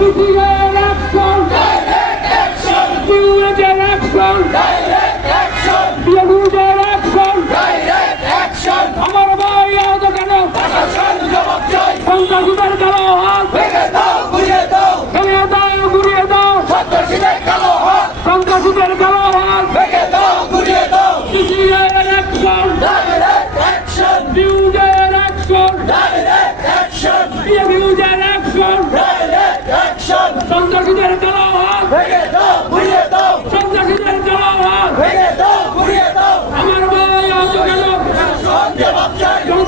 CCR action! Future action! Future action! আমার ভাই আহত কেন সন্ত্রাসীদের কালো হাত ভেঙে দাও গুড়িয়ে দাও সন্ত্রাসীদের কালো হাত CCR action! Future action! Future action!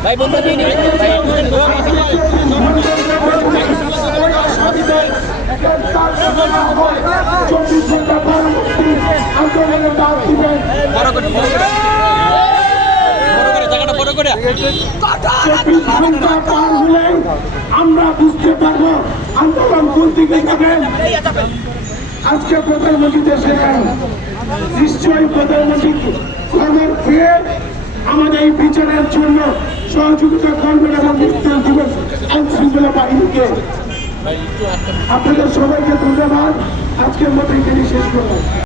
ভাই, বন্ধু নিয়ে আমরা বুঝতে পারব আন্দোলন কোন দিকে আজকে প্রধানমন্ত্রী দেশে নিশ্চয়ই প্রধানমন্ত্রী খবর পেয়ে আমাদের এই বিচারের জন্য সহযোগিতা করবেন এবং নির্দেশ দিবেন আইন শৃঙ্খলা বাহিনীকে। আপনাদের সবাইকে ধন্যবাদ। আজকের মতো এখানে শেষ করলাম।